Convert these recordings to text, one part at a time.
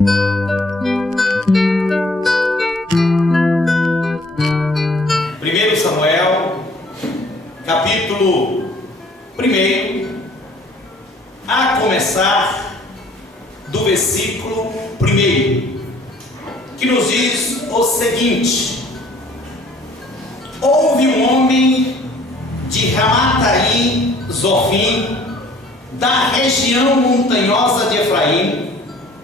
1 Samuel, capítulo 1, a começar do versículo 1, que nos diz o seguinte: houve um homem de Ramataim Zofim, da região montanhosa de Efraim,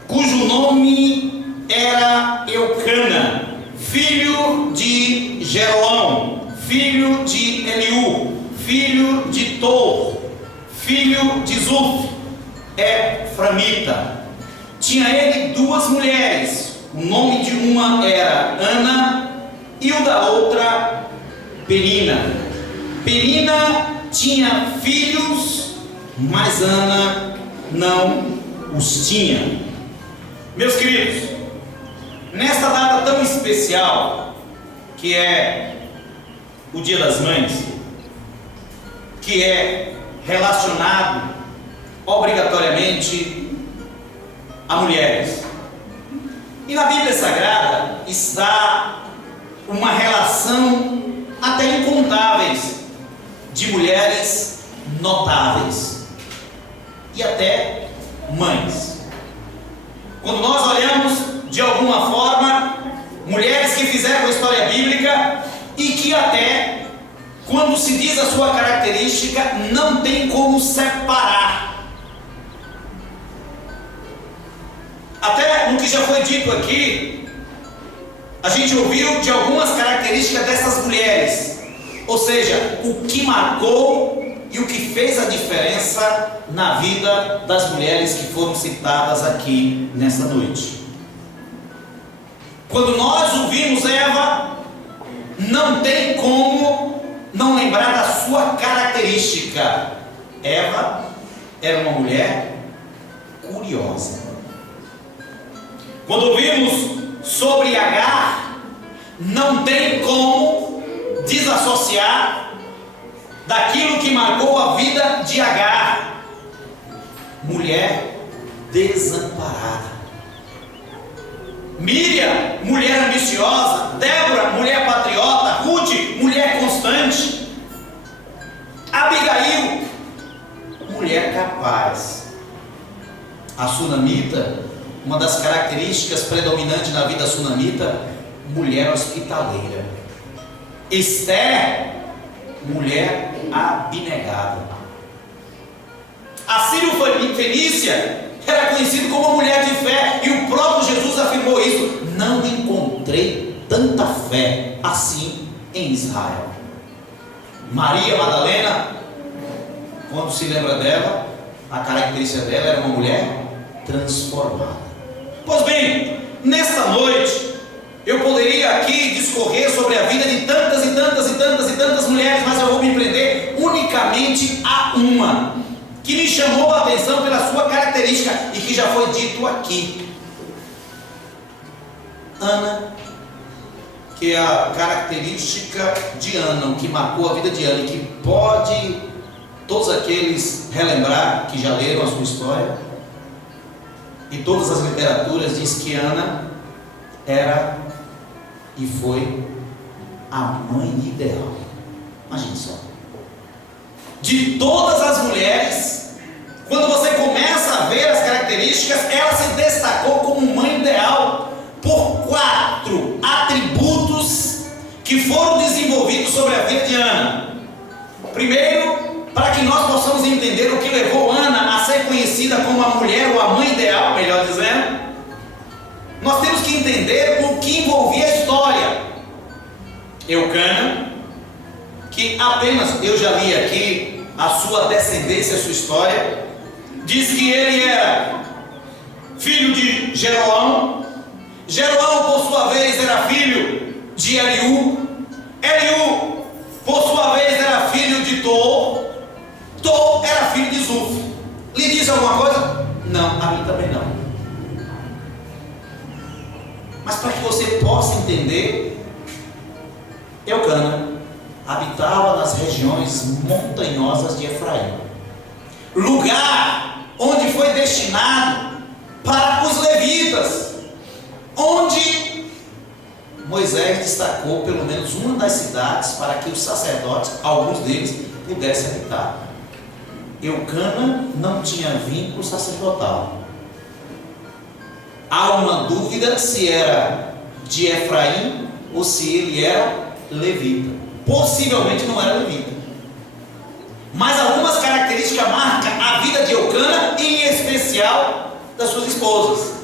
cujo nome era Eucana, filho de Jeroão, filho de Eliú, filho de Tor, filho de Zuf, Eframita. Tinha ele duas mulheres, o nome de uma era Ana e o da outra Penina. Penina tinha filhos, mas Ana não os tinha. Meus queridos, nesta data tão especial, que é o Dia das Mães, que é relacionado obrigatoriamente a mulheres, e na Bíblia Sagrada está uma relação até incontáveis de mulheres notáveis e até mães. Quando nós olhamos de alguma forma mulheres que fizeram a história bíblica e que até, quando se diz a sua característica, não tem como separar. Até no que já foi dito aqui, a gente ouviu de algumas características dessas mulheres, ou seja, o que marcou e o que fez a diferença na vida das mulheres que foram citadas aqui nessa noite. Quando nós ouvimos Eva, não tem como não lembrar da sua característica. Eva era uma mulher curiosa. Quando ouvimos sobre Agar, não tem como desassociar daquilo que marcou a vida de Agar: mulher desamparada. Miriam, mulher ambiciosa. Débora, mulher patriota. Ruth, mulher constante. Abigail, mulher capaz. A sunamita, uma das características predominantes na vida sunamita, mulher hospitaleira. Esther, mulher abnegada. A Sírio-Fenícia era conhecido como mulher de fé, e o próprio Jesus afirmou isso: não encontrei tanta fé assim em Israel. Maria Madalena, quando se lembra dela, a característica dela era uma mulher transformada. Pois bem, nesta noite eu poderia aqui discorrer sobre a vida de tantas e tantas e tantas e tantas mulheres, mas eu vou me prender unicamente a uma que me chamou a atenção pela sua característica e que já foi dito aqui. Ana, que é a característica de Ana, o que marcou a vida de Ana, e que pode todos aqueles relembrar que já leram a sua história, e todas as literaturas diz que Ana era e foi a mãe ideal. Imagine só. De todas as mulheres, quando você começa a ver as características, ela se destacou como mãe ideal por 4 atributos que foram desenvolvidos sobre a vida de Ana. Primeiro, para que nós possamos entender o que levou Ana a ser conhecida como a mulher ou a mãe ideal, melhor dizendo, nós temos que entender o que envolvia a história. Eucana, que apenas eu já li aqui a sua descendência, a sua história, diz que ele era filho de Jeroão. Jeroão, por sua vez, era filho de Eliú. Eliú, por sua vez, era filho de Tor. Tor era filho de Zuf. Lhe diz alguma coisa? Não, a mim também não. Mas para que você possa entender, Eucana habitava nas regiões montanhosas de Efraim, lugar onde foi destinado para os levitas. Moisés destacou pelo menos uma das cidades para que os sacerdotes, alguns deles, pudessem habitar. Eucana não tinha vínculo sacerdotal. Há uma dúvida se era de Efraim ou se ele era levita. Possivelmente não era levita. Mas algumas características marcam a vida de Eucana, em especial das suas esposas.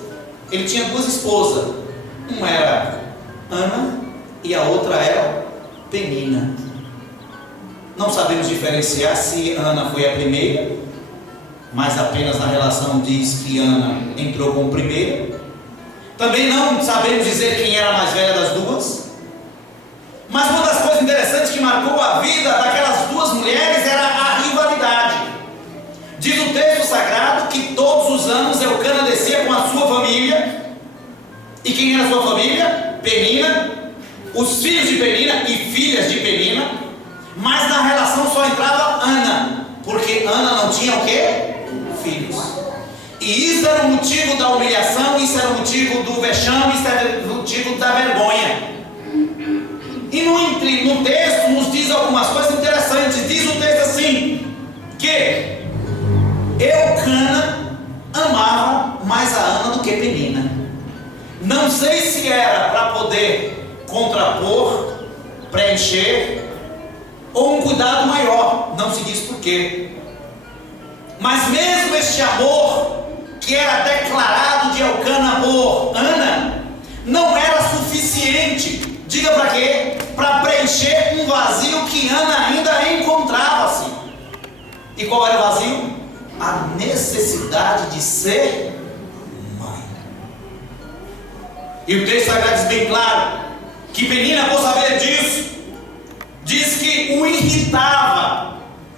Ele tinha duas esposas. Uma era Ana e a outra era Penina. Não sabemos diferenciar se Ana foi a primeira, mas apenas na relação diz que Ana entrou como primeira. Também não sabemos dizer quem era a mais velha das duas. Mas uma das coisas interessantes que marcou a vida daquelas duas mulheres era a rivalidade. Diz o texto sagrado que todos os anos Eucana descia com a sua família. E quem era a sua família? Penina, os filhos de Penina e filhas de Penina. Mas na relação só entrava Ana, porque Ana não tinha o quê? Filhos. E isso era o motivo da humilhação, isso era o motivo do vexame, isso era o motivo da vergonha. E no texto nos diz algumas coisas interessantes. Diz o texto assim, que Eucana amava mais a Ana do que Penina. Não sei se era para poder contrapor, preencher, ou um cuidado maior, não se diz por quê. Mas mesmo este amor que era declarado de Eucana por Ana, não era suficiente. Diga para quê? Para preencher um vazio que Ana ainda encontrava-se. E qual era o vazio? A necessidade de ser mãe. E o texto sagrado diz bem claro que Penina, por saber disso, diz que o irritava,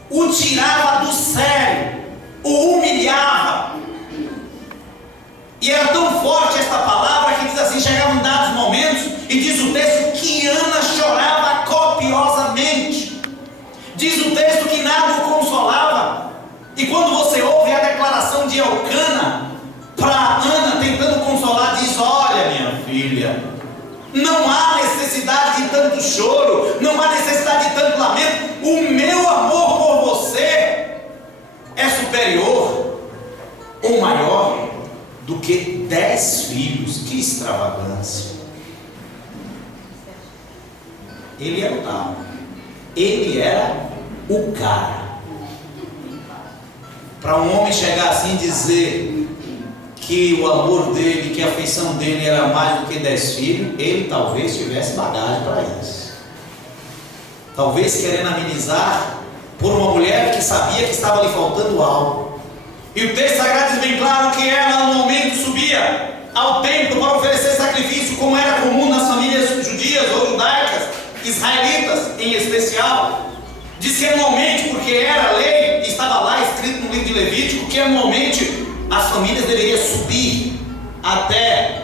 o tirava do sério, o humilhava. E era tão forte esta palavra que diz assim, chegavam dados momentos, e diz o texto que Ana chorava copiosamente. Diz o texto que nada o consolava. E quando você ouve a declaração de Eucana para Ana tentando consolar, diz: olha, minha filha, não há necessidade de tanto choro, não há necessidade de tanto lamento. O meu amor por você é superior ou maior do que 10 filhos. Que extravagância! Ele era o tal, ele era o cara. Para um homem chegar assim e dizer que o amor dele, que a afeição dele era mais do que 10 filhos, ele talvez tivesse bagagem para isso. Talvez querendo amenizar por uma mulher que sabia que estava lhe faltando algo. E o texto sagrado diz bem claro que ela no momento subia ao templo para oferecer sacrifício, como era comum nas famílias judias ou judaicas, israelitas em especial. Diz que anualmente, porque era lei, estava lá escrito no livro de Levítico, que anualmente as famílias deveriam subir até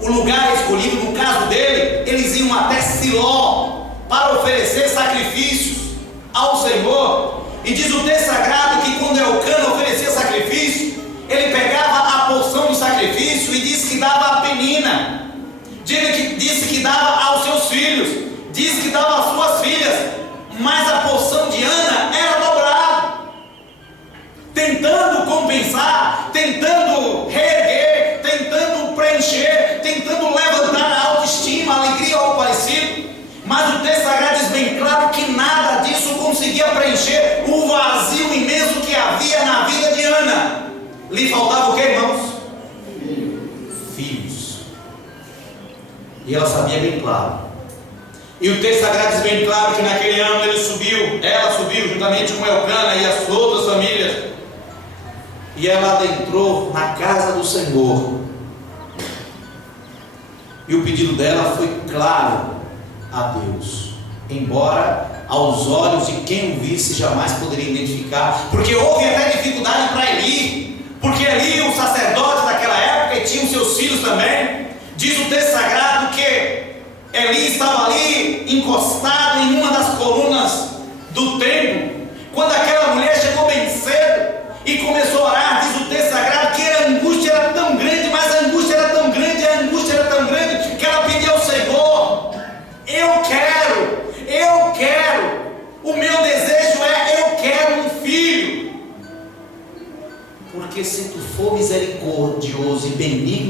o lugar escolhido. No caso dele, eles iam até Siló para oferecer sacrifícios ao Senhor. E diz o texto sagrado que quando Eucana oferecia sacrifício, ele pegava a porção do sacrifício e disse que dava a Penina, disse que dava aos seus filhos, disse que dava às suas filhas, mas a porção de Ana era dobrada, tentando compensar, tentando reerguer, tentando preencher, tentando levantar a autoestima, a alegria ou algo parecido. Mas o texto sagrado diz bem claro que nada disso conseguia preencher o vazio imenso que havia na vida de Ana. Lhe faltava o que, irmãos? Filhos. E ela sabia bem claro. E o texto sagrado diz bem claro que naquele ano ela subiu juntamente com Eucana e as outras famílias, e ela adentrou na casa do Senhor. E o pedido dela foi claro a Deus, embora aos olhos de quem o visse jamais poderia identificar, porque houve até dificuldade para Eli, porque Eli, o sacerdote daquela época, e tinha os seus filhos também. Diz o texto sagrado que Eli estava ali encostado em uma das colunas do templo, quando aquela mulher chegou bem cedo e começou a orar. Diz o texto sagrado que a angústia era tão grande, mas a angústia era tão grande, que ela pediu ao Senhor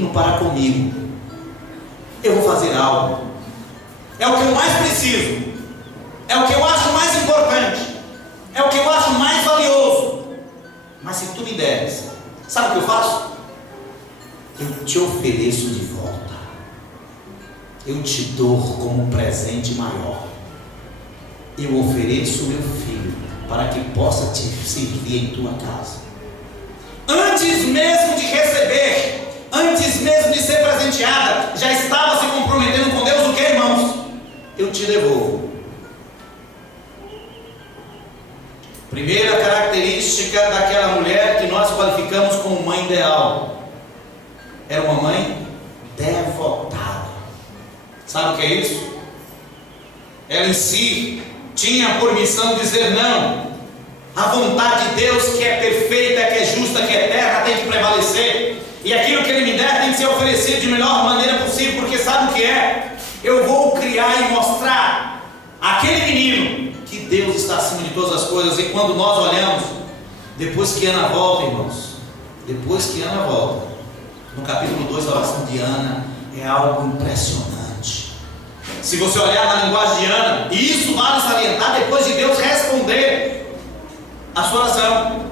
digno para comigo, eu vou fazer algo. É o que eu mais preciso, é o que eu acho mais importante, é o que eu acho mais valioso. Mas se tu me deres, sabe o que eu faço? Eu te ofereço de volta. Eu te dou como um presente maior. Eu ofereço o meu filho para que possa te servir em tua casa. Antes mesmo de receber, antes mesmo de ser presenteada, já estava se comprometendo com Deus. O que, irmãos? Eu te devolvo. Primeira característica daquela mulher que nós qualificamos como mãe ideal: era uma mãe devotada. Sabe o que é isso? Ela em si tinha por missão dizer não. A vontade de Deus, que é perfeita, que é justa, que é eterna, tem que prevalecer. E aquilo que Ele me der tem que ser oferecido de melhor maneira possível, porque sabe o que é? Eu vou criar e mostrar àquele menino que Deus está acima de todas as coisas. E quando nós olhamos, depois que Ana volta, irmãos, depois que Ana volta, no capítulo 2, a oração de Ana é algo impressionante. Se você olhar na linguagem de Ana, e isso vale salientar depois de Deus responder a sua oração,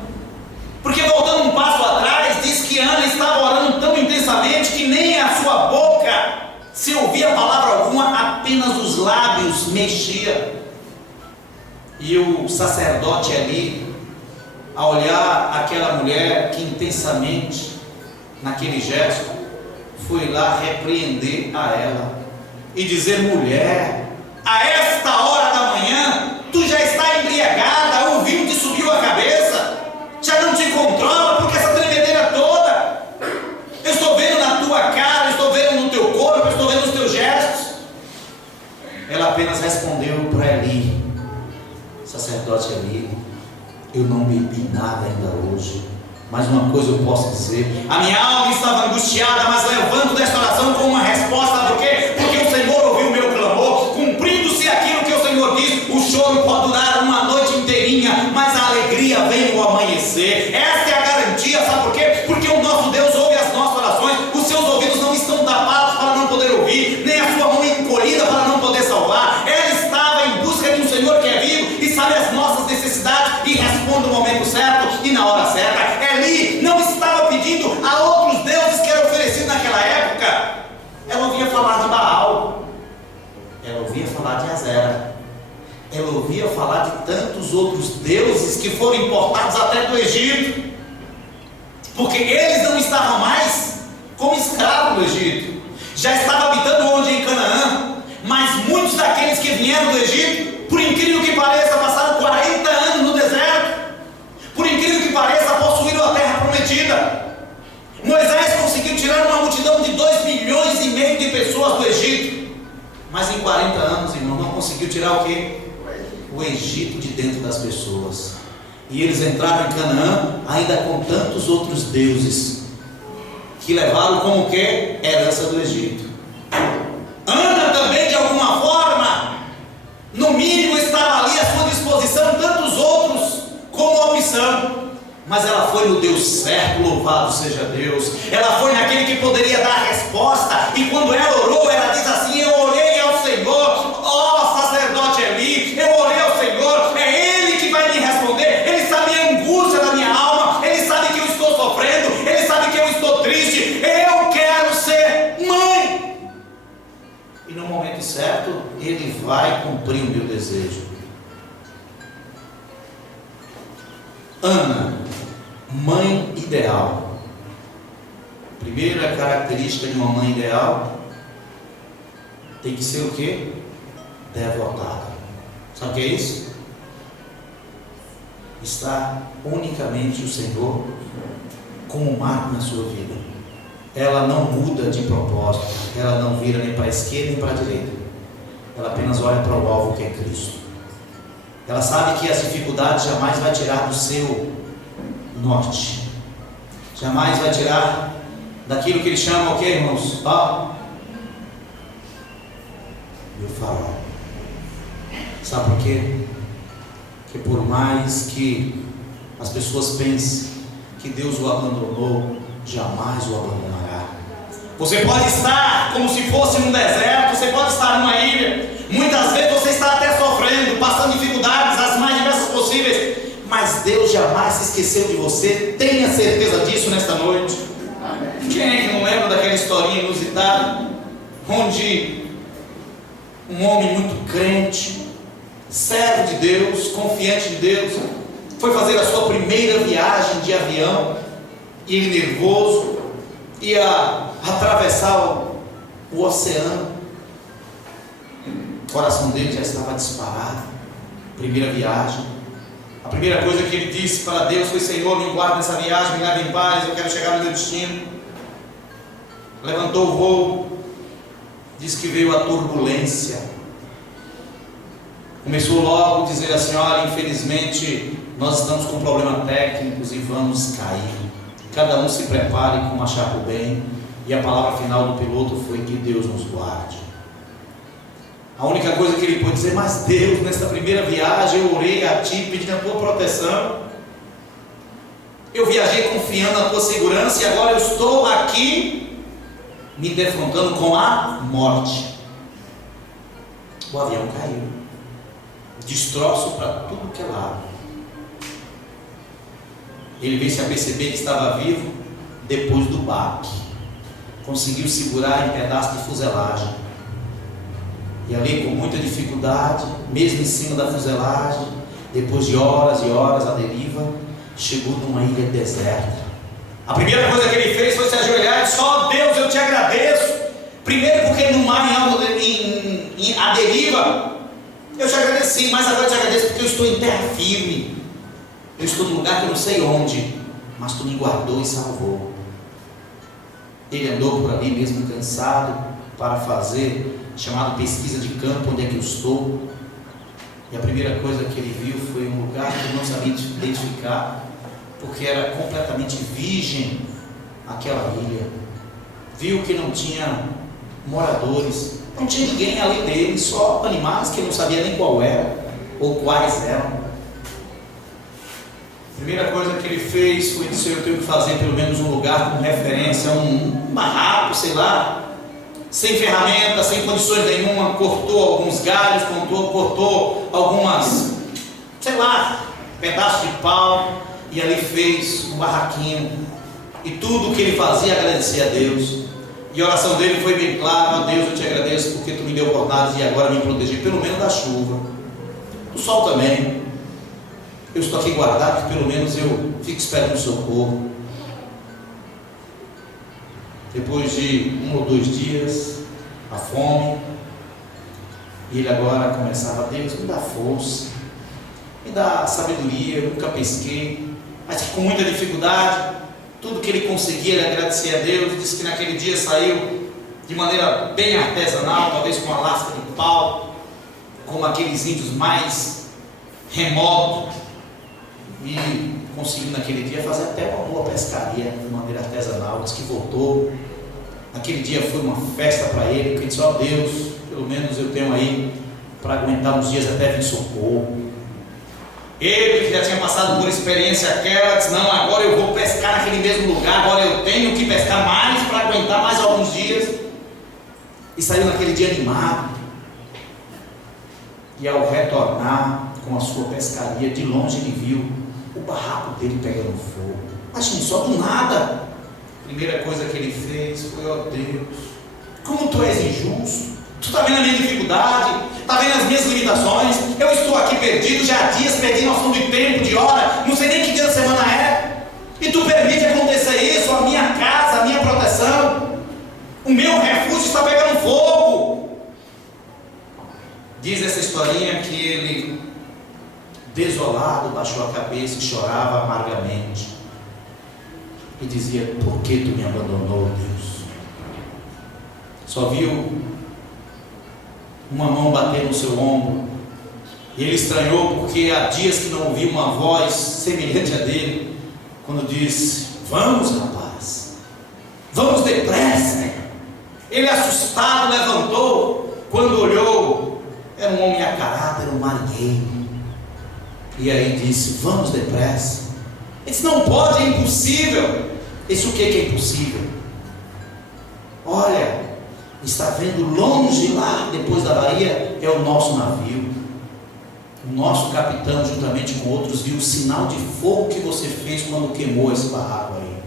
porque voltando um passo atrás, diz que Ana estava orando tão intensamente que nem a sua boca se ouvia palavra alguma, apenas os lábios mexia. E o sacerdote ali, a olhar aquela mulher que intensamente, naquele gesto, foi lá repreender a ela e dizer: mulher, a esta hora da manhã, tu já está embriagada, o vinho te subiu a cabeça, já não te controla, porque essa tremedeira toda, eu estou vendo na tua cara, eu estou vendo no teu corpo, eu estou vendo nos teus gestos. Ela apenas respondeu para Eli, sacerdote Eli: eu não bebi nada ainda hoje, mas uma coisa eu posso dizer: a minha alma estava angustiada, mas levanto desta oração com uma resposta. Por quê? Porque o Senhor ouviu o meu clamor, cumprindo-se aquilo que o Senhor diz. O choro pode durar uma noite inteirinha, mas a alegria vem no amanhecer. Esta é a garantia. Sabe por quê? Porque o nosso Deus ouve as nossas orações. Os seus ouvidos não estão tapados para não poder ouvir, nem a sua mão encolhida para não poder salvar. Ela estava em busca de um Senhor que é vivo e sabe as nossas necessidades e responde no momento certo e na hora certa. Eli não estava pedindo a outros deuses que eram oferecidos naquela época. Ela ouvia falar de Baal, ela ouvia falar de Azera, ela ouvia falar de tantos outros deuses que foram importados até do Egito, porque eles não estavam mais como escravos do Egito, já estavam habitando onde? Em Canaã. Mas muitos daqueles que vieram do Egito, por incrível que pareça, passaram 40 anos no deserto. Por incrível que pareça, possuíram a terra prometida. Moisés conseguiu tirar uma multidão de 2,5 milhões de pessoas do Egito, mas em 40 anos, irmão, não conseguiu tirar o quê? O Egito de dentro das pessoas. E eles entraram em Canaã ainda com tantos outros deuses, que levaram como o quê? Herança do Egito. Ana também, de alguma forma, no mínimo estava ali à sua disposição tantos outros como opção, mas ela foi no Deus certo, louvado seja Deus. Ela foi naquele que poderia dar a resposta. E quando ela orou, ela diz assim: eu orei ao Senhor, ó sacerdote Eli, eu orei ao Senhor, é Ele que vai me responder. Ele sabe a angústia da minha alma, Ele sabe que eu estou sofrendo, Ele sabe que eu estou triste. Eu quero ser mãe, e no momento certo Ele vai cumprir o meu desejo. Ana, mãe ideal. Primeira característica de uma mãe ideal: tem que ser o quê? Devotada. Sabe o que é isso? Está unicamente o Senhor como marco na sua vida. Ela não muda de propósito, ela não vira nem para a esquerda nem para a direita, ela apenas olha para o alvo que é Cristo. Ela sabe que as dificuldades jamais vai tirar do seu norte, jamais vai tirar daquilo que ele chama o que, irmãos? Meu farol. Sabe por quê? Porque por mais que as pessoas pensem que Deus o abandonou, jamais o abandonará. Você pode estar como se fosse num deserto, você pode estar numa ilha. Muitas vezes você está até sofrendo, passando dificuldades, as mais diversas possíveis, mas Deus jamais se esqueceu de você. Tenha certeza disso nesta noite. Quem é que não lembra daquela historinha inusitada, onde um homem muito crente, servo de Deus, confiante de Deus, foi fazer a sua primeira viagem de avião, e ele nervoso, ia atravessar o oceano. O coração dele já estava disparado. Primeira viagem. A primeira coisa que ele disse para Deus foi: Senhor, me guarda nessa viagem, me leve em paz, eu quero chegar no meu destino. Levantou o voo, disse que veio a turbulência. Começou logo a dizer assim: olha, infelizmente nós estamos com problemas técnicos e vamos cair. Cada um se prepare como achar por bem. E a palavra final do piloto foi: que Deus nos guarde. A única coisa que ele pôde dizer: mas Deus, nesta primeira viagem eu orei a Ti, pedindo a Tua proteção, eu viajei confiando na Tua segurança, e agora eu estou aqui me defrontando com a morte. O avião caiu, destroço para tudo que é lado. Ele veio se a perceber que estava vivo depois do baque. Conseguiu segurar em pedaço de fuselagem. E ali, com muita dificuldade, mesmo em cima da fuselagem, depois de horas e horas à deriva, chegou numa ilha deserta. A primeira coisa que ele fez foi se ajoelhar e disse: ó Deus, eu te agradeço. Primeiro porque no mar à deriva eu te agradeci, mas agora eu te agradeço porque eu estou em terra firme. Eu estou num lugar que eu não sei onde, mas Tu me guardou e salvou. Ele andou por ali mesmo cansado para fazer chamado pesquisa de campo, onde é que eu estou. E a primeira coisa que ele viu foi um lugar que ele não sabia identificar, porque era completamente virgem aquela ilha. Viu que não tinha moradores, não tinha ninguém além dele, só animais que ele não sabia nem qual era ou quais eram. A primeira coisa que ele fez foi dizer: eu tenho que fazer pelo menos um lugar com referência, um barraco, sei lá, sem ferramenta, sem condições nenhuma. Cortou alguns galhos, cortou algumas, sei lá, pedaços de pau, e ali fez um barraquinho. E tudo o que ele fazia, agradecer a Deus. E a oração dele foi bem clara: Deus, eu te agradeço porque Tu me deu ornados e agora me proteger pelo menos da chuva, do sol também. Eu estou aqui guardado, que pelo menos eu fico esperando o socorro. Depois de 1 ou 2 dias, a fome, e ele agora começava: Deus, me dá força, me dá sabedoria. Eu nunca pesquei, mas com muita dificuldade, tudo que ele conseguia, ele agradecia a Deus. Disse que naquele dia saiu de maneira bem artesanal, talvez com uma lasca de pau, como aqueles índios mais remotos, e conseguiu naquele dia fazer até uma boa pescaria de maneira artesanal. Diz que voltou. Naquele dia foi uma festa para ele, porque ele disse: ó Deus, pelo menos eu tenho aí para aguentar uns dias até vir socorro. Ele que já tinha passado por experiência aquela, disse: não, agora eu vou pescar naquele mesmo lugar, agora eu tenho que pescar mais para aguentar mais alguns dias. E saiu naquele dia animado. E ao retornar com a sua pescaria, de longe ele viu o barraco dele pegando fogo. Imagina só, do nada. A primeira coisa que ele fez foi: ó Deus, como Tu és injusto. Tu está vendo a minha dificuldade, está vendo as minhas limitações. Eu estou aqui perdido já há dias, perdi noção de tempo, de hora, não sei nem que dia da semana é, e Tu permite acontecer isso. A minha casa, a minha proteção, o meu refúgio está pegando fogo. Diz essa historinha que ele, desolado, baixou a cabeça e chorava amargamente, e dizia: por que Tu me abandonou, Deus? Só viu uma mão bater no seu ombro, e ele estranhou, porque há dias que não ouvia uma voz semelhante a dele, quando disse: vamos, rapaz, vamos depressa. Ele, assustado, levantou. Quando olhou, era um homem a caráter, um marinheiro. E aí disse: vamos depressa. Ele disse: não pode, é impossível. Esse o que é impossível? Ó olha, está vendo longe lá, depois da Bahia, é o nosso navio. O nosso capitão, juntamente com outros, viu o sinal de fogo que você fez quando queimou esse barraco aí.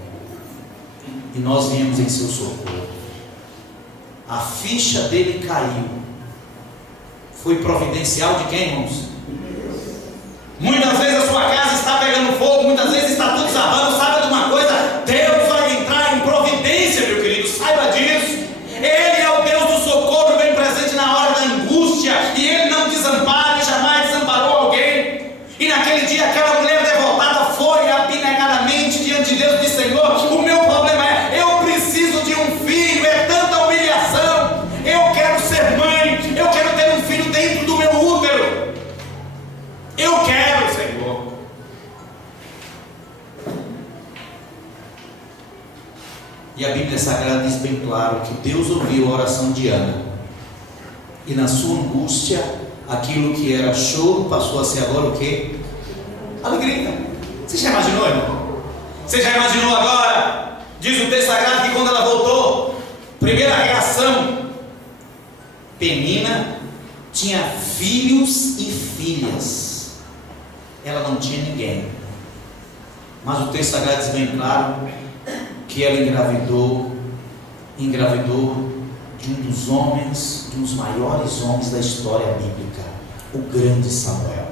E nós viemos em seu socorro. A ficha dele caiu. Foi providencial de quem, irmãos? Muitas vezes a sua casa está pegando fogo, muitas vezes está tudo desabando. Saiba de uma coisa, Deus vai entrar em providência, meu querido, saiba disso. Ele é o Deus do socorro, bem presente na hora da angústia, e Ele não desampara e jamais desamparou alguém. E naquele dia aquela mulher devotada foi abnegadamente diante de Deus e disse: Senhor, o meu problema é, eu preciso de um filho, é tanta humilhação, eu quero ser mãe, eu quero ter um filho dentro do meu útero, eu quero, Senhor. E a Bíblia Sagrada diz bem claro que Deus ouviu a oração de Ana, e na sua angústia, aquilo que era choro passou a ser agora o quê? Alegria. Você já imaginou, irmão? Você já imaginou agora? Diz o texto sagrado que quando ela voltou, primeira reação, Penina tinha filhos e filhas, ela não tinha ninguém, mas o texto sagrado diz bem claro que ela engravidou de um dos homens, de um dos maiores homens da história bíblica, o grande Samuel.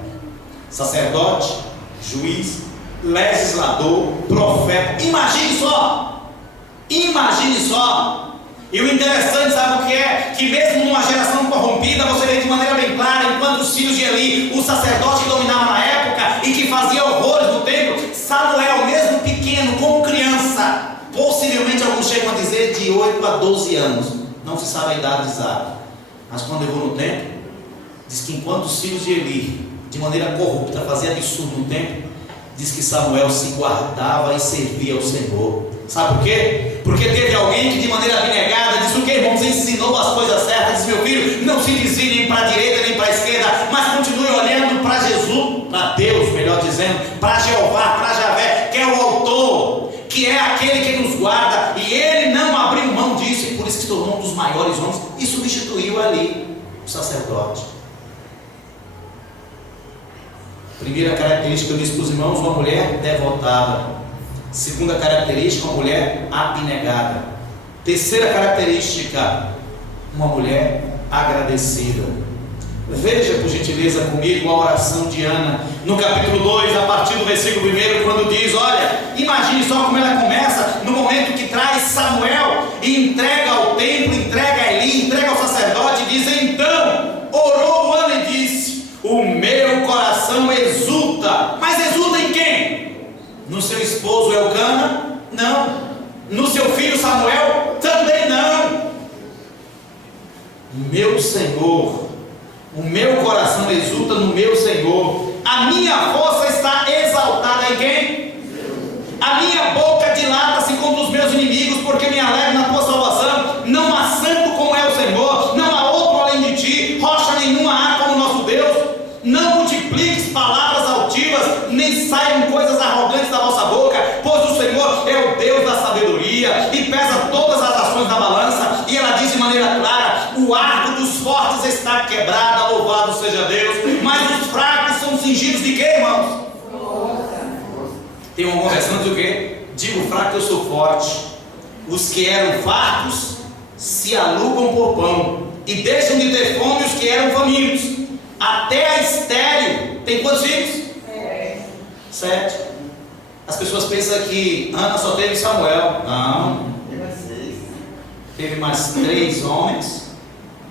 Sacerdote, juiz, legislador, profeta. Imagine só. E o interessante, sabe o que é? Que mesmo numa geração corrompida, você vê de maneira bem clara, enquanto os filhos de Eli, o sacerdote que dominava na época e que fazia horrores no templo, Samuel, mesmo pequeno, como criança, possivelmente alguns chegam a dizer de 8 a 12 anos, não se sabe a idade exata, mas quando eu vou no templo, diz que enquanto os filhos de Eli, de maneira corrupta, faziam absurdo no templo, diz que Samuel se guardava e servia ao Senhor. Sabe por quê? Porque teve alguém que de maneira abnegada disse: o que, irmãos? Ensinou as coisas certas. Disse: meu filho, não se desvie nem para a direita nem para a esquerda, mas continue olhando para Jesus, para Deus, melhor dizendo, para Jeová, para Javé, que é o autor, que é aquele que nos guarda, e ele não abriu mão disso, e por isso se tornou um dos maiores homens e substituiu ali o sacerdote. Primeira característica, eu disse para os irmãos, uma mulher devotada. Segunda característica, uma mulher abnegada. Terceira característica, uma mulher agradecida. Veja por gentileza comigo a oração de Ana, no capítulo 2, a partir do versículo 1, quando diz, olha, imagine só como ela começa, no momento que traz Samuel e entrega ao templo, entrega a Eli, entrega ao sacerdote, e diz: então orou Ana e disse: o meu coração exulta. Mas exulta em quem? No seu esposo Elcana? Não. No seu filho Samuel? Também não. Meu Senhor, o meu coração exulta no meu Senhor. A minha força está exaltada em quem? A minha boca dilata-se contra os meus inimigos, porque me alegro na tua salvação. Não há santo como é o Senhor, não há outro além de ti, rocha nenhuma há como nosso Deus. Não multipliques palavras altivas, nem saiam coisas arrogantes da vossa boca, pois o Senhor é o Deus da sabedoria e pesa todas as ações da balança. E ela diz de maneira clara: o arco dos fortes está quebrado, louvado seja Deus, mas os fracos são cingidos de quê, irmãos? Tem uma conversão de o quê? Digo fraco, eu sou forte. Os que eram fartos se alugam por pão e deixam de ter fome os que eram famintos. Até a estéril tem quantos filhos? 7. As pessoas pensam que Ana só teve Samuel. Não, teve mais 3 homens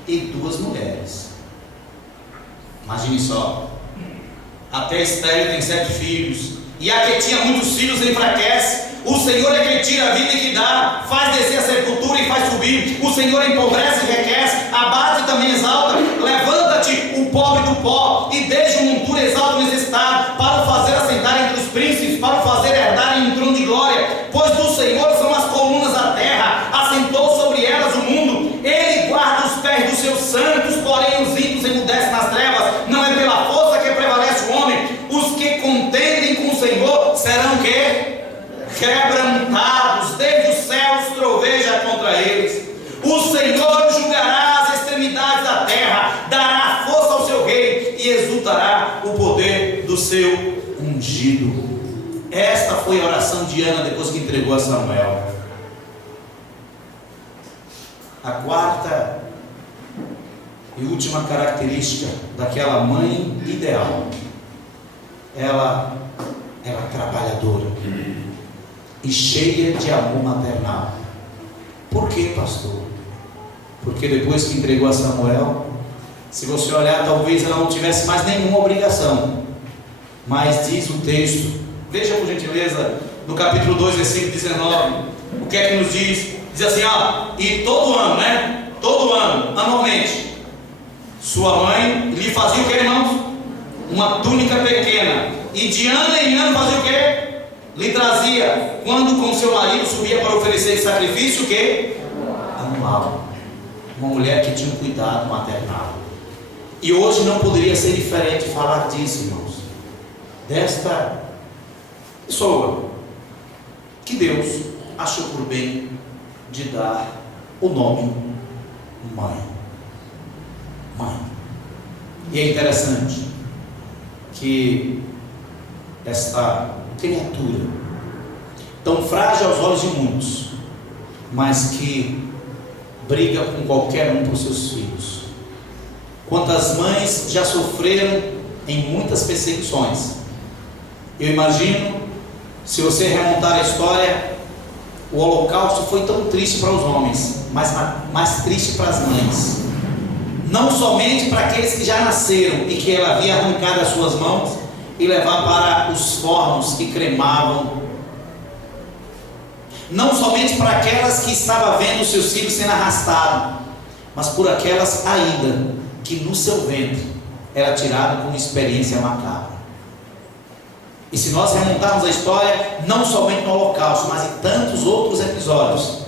e 2 mulheres. Imagine só. Até a estéril tem 7 filhos. E a que tinha muitos filhos enfraquece. O Senhor é quem tira a vida e que dá, faz descer a sepultura e faz subir. O Senhor empobrece e enriquece, abate e também exalta. Levanta-te, o pobre do pó, e deixa o monturo exalta o necessitado, para o fazer assentar entre os príncipes, para o fazer herdar em um trono de glória. Pois do Senhor são as colunas da terra, assentou sobre elas o mundo. Ele guarda os pés dos seus santos, porém os ímpios emudecem nas trevas. Não é pela força que prevalece o homem. Os que contendem com o Senhor serão o quê? Quebrantados, desde os céus troveja contra eles. seu ungido. Esta foi a oração de Ana depois que entregou a Samuel. A quarta e última característica daquela mãe ideal: ela era trabalhadora e cheia de amor maternal. Por quê, pastor? Porque depois que entregou a Samuel, se você olhar, talvez ela não tivesse mais nenhuma obrigação, mas diz o texto, veja por gentileza, no capítulo 2, versículo 19, o que é que nos diz? Diz assim, e todo ano, né? Todo ano, anualmente, sua mãe lhe fazia o que, irmãos? Uma túnica pequena, e de ano em ano fazia o que? Lhe trazia, quando com seu marido subia para oferecer sacrifício, o que? Anual. Uma mulher que tinha um cuidado maternal. E hoje não poderia ser diferente falar disso, irmãos, desta pessoa que Deus achou por bem de dar o nome mãe. Mãe. E é interessante que esta criatura, tão frágil aos olhos de muitos, mas que briga com qualquer um por seus filhos. Quantas mães já sofreram em muitas perseguições. Eu imagino, se você remontar a história, o holocausto foi tão triste para os homens, mas mais triste para as mães. Não somente para aqueles que já nasceram e que ela havia arrancado as suas mãos e levar para os fornos que cremavam. Não somente para aquelas que estavam vendo os seus filhos sendo arrastados, mas por aquelas ainda que no seu ventre era tirado com uma experiência macabra. E se nós remontarmos a história, não somente no holocausto, mas em tantos outros episódios,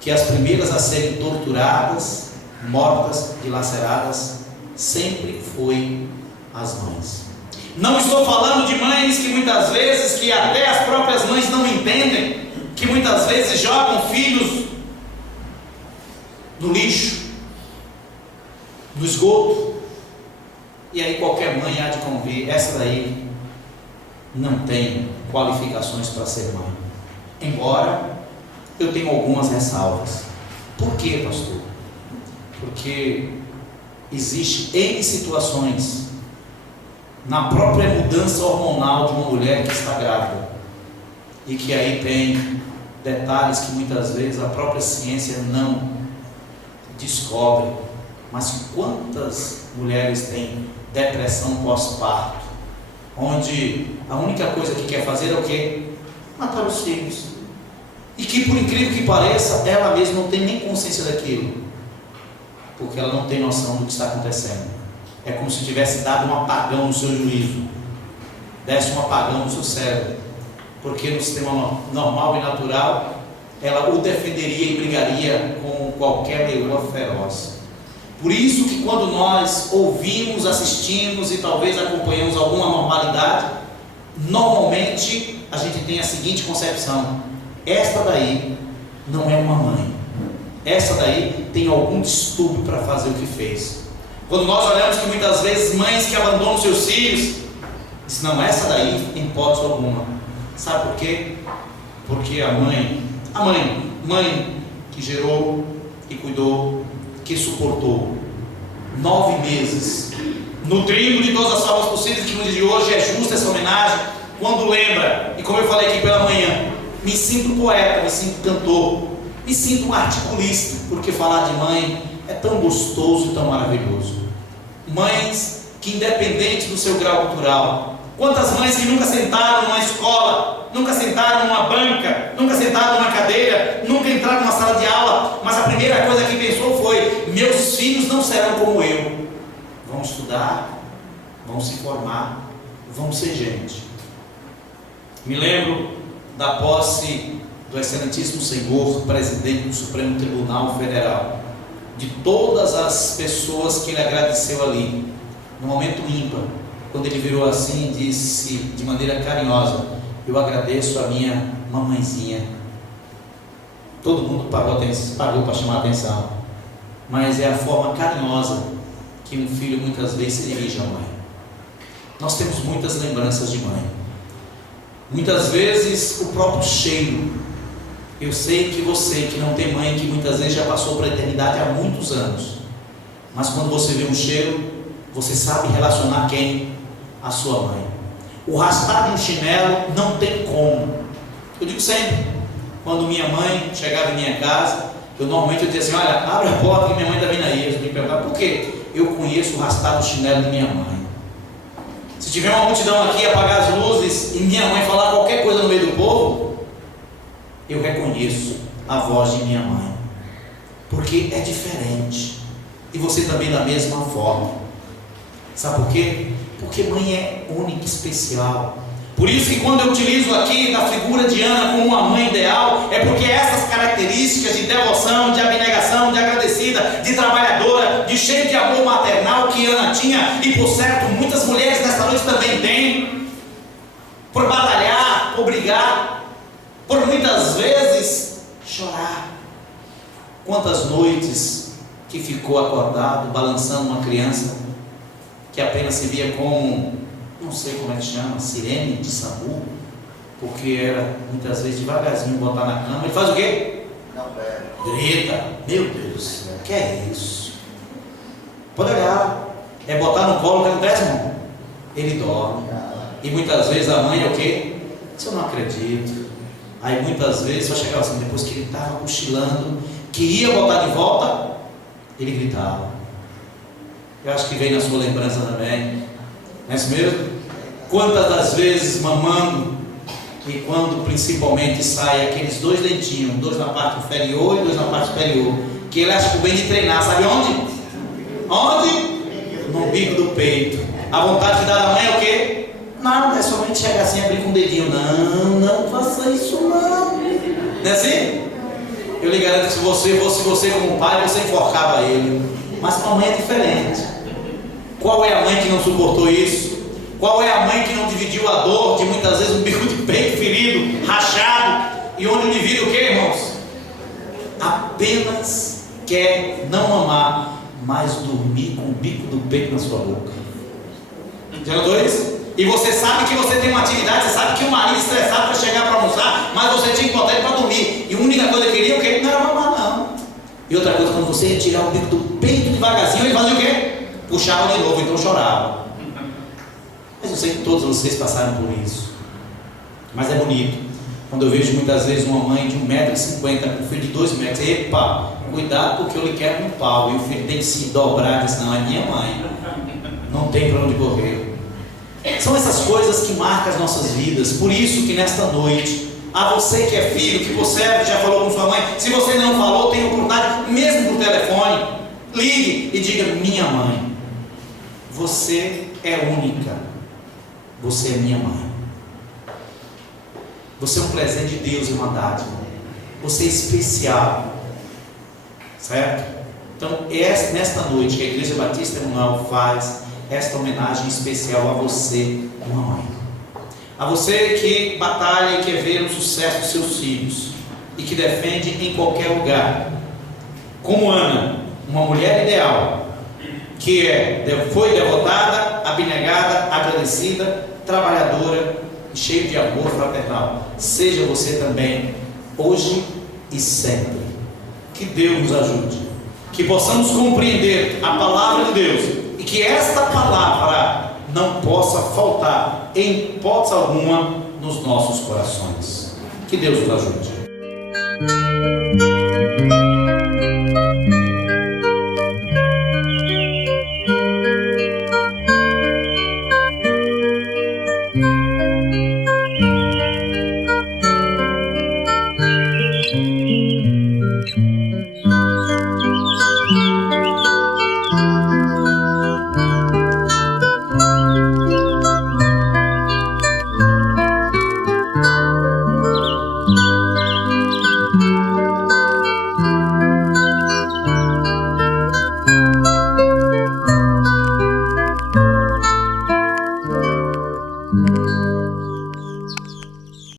que as primeiras a serem torturadas, mortas e laceradas, sempre foi as mães. Não estou falando de mães que muitas vezes, que até as próprias mães não entendem, que muitas vezes jogam filhos no lixo, no esgoto, e aí qualquer mãe há de convir, essa daí não tem qualificações para ser mãe. Embora eu tenha algumas ressalvas. Por quê, pastor? Porque existe N situações na própria mudança hormonal de uma mulher que está grávida, e que aí tem detalhes que muitas vezes a própria ciência não descobre. Mas quantas mulheres têm depressão pós-parto, onde a única coisa que quer fazer é o quê? Matar os filhos. E que, por incrível que pareça, ela mesma não tem nem consciência daquilo, porque ela não tem noção do que está acontecendo. É como se tivesse dado um apagão no seu juízo, desse um apagão no seu cérebro, porque no sistema normal e natural ela o defenderia e brigaria com qualquer leoa feroz. Por isso que quando nós ouvimos, assistimos e talvez acompanhamos alguma normalidade, normalmente a gente tem a seguinte concepção: esta daí não é uma mãe, essa daí tem algum distúrbio para fazer o que fez. Quando nós olhamos que muitas vezes mães que abandonam seus filhos, diz, não, essa daí em hipótese alguma. Sabe por quê? Porque a mãe que gerou, que cuidou, que suportou 9 meses, nutrindo de todas as formas possíveis, que no dia de hoje é justa essa homenagem, quando lembra, e como eu falei aqui pela manhã, me sinto poeta, me sinto cantor, me sinto um articulista, porque falar de mãe é tão gostoso e tão maravilhoso. Mães que, independente do seu grau cultural, quantas mães que nunca sentaram numa escola, nunca sentaram numa banca, nunca sentaram numa cadeira, nunca entraram numa sala de aula, mas a primeira coisa que pensou foi: meus filhos não serão como eu, vão estudar, vão se formar, vão ser gente. Me lembro da posse do excelentíssimo senhor presidente do Supremo Tribunal Federal, de todas as pessoas que ele agradeceu ali, no momento ímpar, quando ele virou assim e disse de maneira carinhosa: eu agradeço a minha mamãezinha. Todo mundo parou para chamar a atenção, mas é a forma carinhosa que um filho muitas vezes se dirige à mãe. Nós temos muitas lembranças de mãe. Muitas vezes o próprio cheiro. Eu sei que você que não tem mãe, que muitas vezes já passou para a eternidade há muitos anos, mas quando você vê um cheiro, você sabe relacionar quem? A sua mãe. O rastar de um chinelo não tem como. Eu digo sempre, quando minha mãe chegava em minha casa, eu normalmente dizia assim: olha, abre a porta que minha mãe está vindo aí. Eles me perguntavam por quê? Eu conheço o rastar do chinelo de minha mãe. Se tiver uma multidão aqui, apagar as luzes e minha mãe falar qualquer coisa no meio do povo, eu reconheço a voz de minha mãe, porque é diferente. E você também da mesma forma. Sabe por quê? Porque mãe é única, especial. Por isso que quando eu utilizo aqui da figura de Ana como uma mãe ideal, é porque essas características de devoção, de abnegação, de agradecida, de trabalhadora, de cheia de amor maternal que Ana tinha, e por certo muitas mulheres nesta noite também têm, por batalhar, por brigar, por muitas vezes chorar. Quantas noites que ficou acordado balançando uma criança que apenas se via como, não sei como é que chama, sirene de SAMU, porque era muitas vezes devagarzinho botar na cama. Ele faz o quê? Grita. Meu Deus do céu, que é isso? Pode olhar, é botar no colo, que acontece, irmão? Ele dorme. E muitas vezes a mãe é o quê? Isso eu não acredito. Aí muitas vezes só chegava assim, depois que ele estava cochilando, que ia botar de volta, ele gritava. Eu acho que vem na sua lembrança também, não é isso mesmo? Quantas das vezes mamando, e quando principalmente sai aqueles dois dentinhos, dois na parte inferior e dois na parte superior, que ele acha que bem de treinar, sabe onde? Onde? No bico do peito. A vontade que dá da mãe é o quê? Nada, é somente chegar assim e abrir com o dedinho. Não faça isso não. Não é assim? Eu lhe garanto que se você fosse você como pai, você enforcava ele. Mas com a mãe é diferente. Qual é a mãe que não suportou isso? Qual é a mãe que não dividiu a dor de muitas vezes um bico de peito ferido, rachado, e onde o indivíduo o que, irmãos? Apenas quer não amar, mas dormir com o bico do peito na sua boca. Já notou isso? E você sabe que você tem uma atividade, você sabe que o marido estressado para chegar para almoçar, mas você tinha que botar ele para dormir. E a única coisa que ele queria, o quê? Não era mamar, não. E outra coisa, quando você ia tirar o bico do peito devagarzinho, ele fazia o quê? Puxava de novo, então chorava. Mas eu sei que todos vocês passaram por isso. Mas é bonito quando eu vejo muitas vezes uma mãe de 1,50 m com um filho de 2 metros. Epa, cuidado porque eu lhe quero no pau. E o filho tem que se dobrar, senão é minha mãe. Não tem para onde correr. São essas coisas que marcam as nossas vidas. Por isso que nesta noite, a você que é filho, que você já falou com sua mãe, se você não falou, tem oportunidade, mesmo por telefone, ligue e diga: minha mãe, você é única, você é minha mãe, você é um presente de Deus e uma dádiva, você é especial, certo? Então nesta noite que a Igreja Batista Emanuel faz esta homenagem especial a você, uma mãe, a você que batalha e quer ver o sucesso dos seus filhos e que defende em qualquer lugar, como Ana, uma mulher ideal, que foi devotada, abnegada, agradecida, trabalhadora e cheia de amor fraternal. Seja você também, hoje e sempre. Que Deus nos ajude, que possamos compreender a palavra de Deus e que esta palavra não possa faltar em hipótese alguma nos nossos corações. Que Deus nos ajude.